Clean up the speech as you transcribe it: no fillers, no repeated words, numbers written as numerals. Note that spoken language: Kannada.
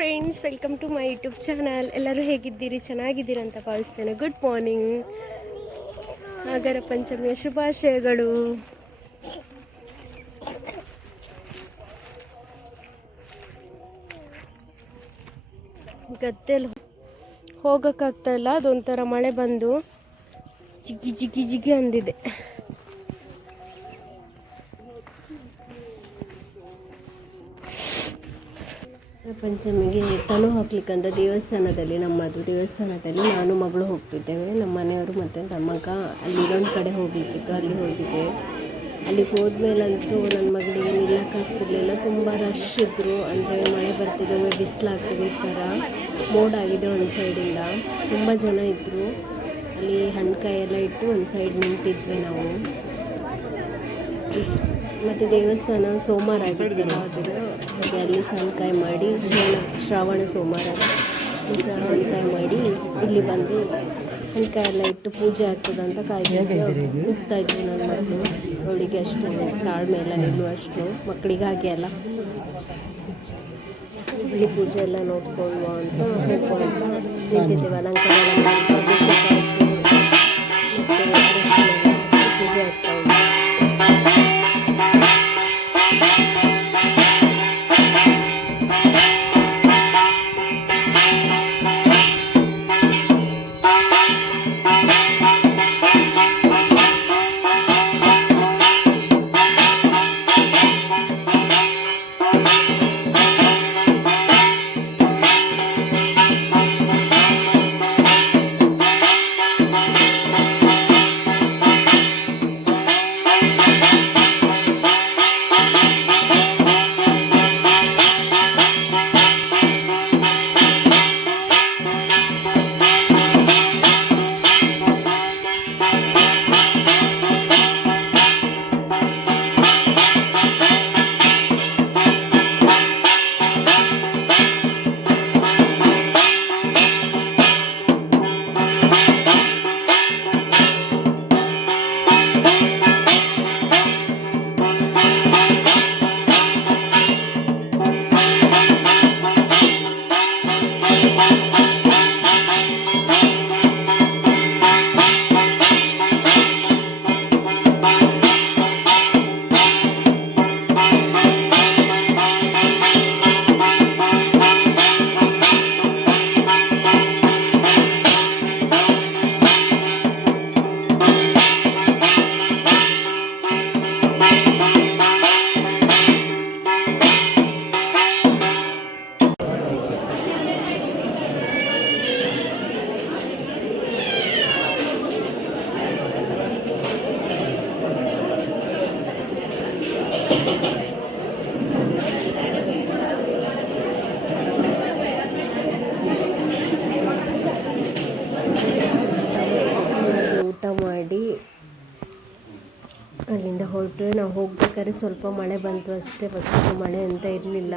Friends, welcome to my YouTube channel. ಎಲ್ಲರೂ ಹೇಗಿದ್ದೀರಿ? ಚೆನ್ನಾಗಿದ್ದೀರಿ ಅಂತ ಭಾವಿಸ್ತೇನೆ. ಗುಡ್ ಮಾರ್ನಿಂಗ್, ನಾಗರ ಪಂಚಮಿಯ ಶುಭಾಶಯಗಳು. ಗದ್ದೆಯಲ್ಲಿ ಹೋಗೋಕ್ಕಾಗ್ತಾ ಇಲ್ಲ, ಅದೊಂಥರ ಮಳೆ ಬಂದು ಜಿಗಿ ಜಿಗಿ ಜಿಗಿ ಅಂದಿದೆ. ಪಂಚಮಿಗೆ ತನು ಹಾಕ್ಲಿಕ್ಕಂತ ದೇವಸ್ಥಾನದಲ್ಲಿ, ನಮ್ಮದು ದೇವಸ್ಥಾನದಲ್ಲಿ ನಾನು ಮಗಳು ಹೋಗ್ತಿದ್ದೇವೆ. ನಮ್ಮ ಮನೆಯವರು ಮತ್ತು ತಮ್ಮಗ ಅಲ್ಲಿ ಇನ್ನೊಂದು ಕಡೆ ಹೋಗ್ಲಿಕ್ಕಿತ್ತು, ಅಲ್ಲಿ ಹೋಗಿದ್ದೆ. ಅಲ್ಲಿಗೆ ಹೋದ್ಮೇಲಂತೂ ನನ್ನ ಮಗಳಿಗೆ ನಿಲ್ಲಕ್ಕಾಗ್ತಿರ್ಲಿಲ್ಲ, ತುಂಬ ರಶ್ ಇದ್ದರು. ಅಂದರೆ ಮಳೆ ಬರ್ತಿದೆ, ಒಮ್ಮೆ ಬಿಸಿಲಾಗ್ತಿದೆ, ಈ ಥರ ಮೋಡ ಆಗಿದೆ ಒಂದು ಸೈಡಿಂದ. ತುಂಬ ಜನ ಇದ್ದರು. ಅಲ್ಲಿ ಹಣ್ಣುಕಾಯಿ ಎಲ್ಲ ಇಟ್ಟು ಒಂದು ಸೈಡ್ ನಿಂತಿದ್ವಿ ನಾವು. ಮತ್ತು ದೇವಸ್ಥಾನ ಸೋಮವಾರ ಆಗಿತ್ತಲ್ಲ, ಅದನ್ನು ಹಾಗೆ ಅಲ್ಲಿ ಸಣ್ಣಕಾಯಿ ಮಾಡಿ, ಶ್ರಾವಣ ಸೋಮವಾರ ಹಣ್ಣುಕಾಯಿ ಮಾಡಿ ಇಲ್ಲಿ ಬಂದು ಹಣ್ಣುಕಾಯಿ ಎಲ್ಲ ಇಟ್ಟು ಪೂಜೆ ಆಗ್ತದಂತ ಹೋಗ್ತಾ ಇದ್ವಿ. ನನ್ನ ಮಕ್ಕಳು ಅವಳಿಗೆ ಅಷ್ಟು ತಾಳ್ಮೆ ಎಲ್ಲ ನಿಲ್ಲುವಷ್ಟು, ಮಕ್ಕಳಿಗೆ ಹಾಗೆ ಅಲ್ಲ, ಇಲ್ಲಿ ಪೂಜೆ ಎಲ್ಲ ನೋಡ್ಕೊಳ್ಳುವ ಅಂತ ಹೋಗ್ಕೊಂಡು ನಿಂತಿದ್ದೇವೆ. ಅಲಂಕಾರ ಪೂಜೆ ಆಗ್ತಾ ಉಂಟು. ಮಾಡಿ ಅಲ್ಲಿಂದ ಹೊರಟ್ರೆ, ನಾವು ಹೋಗ್ಬೇಕಾದ್ರೆ ಸ್ವಲ್ಪ ಮಳೆ ಬಂತು ಅಷ್ಟೇ. ಫಸ್ಟ್ ಮಳೆ ಅಂತ ಇರಲಿಲ್ಲ.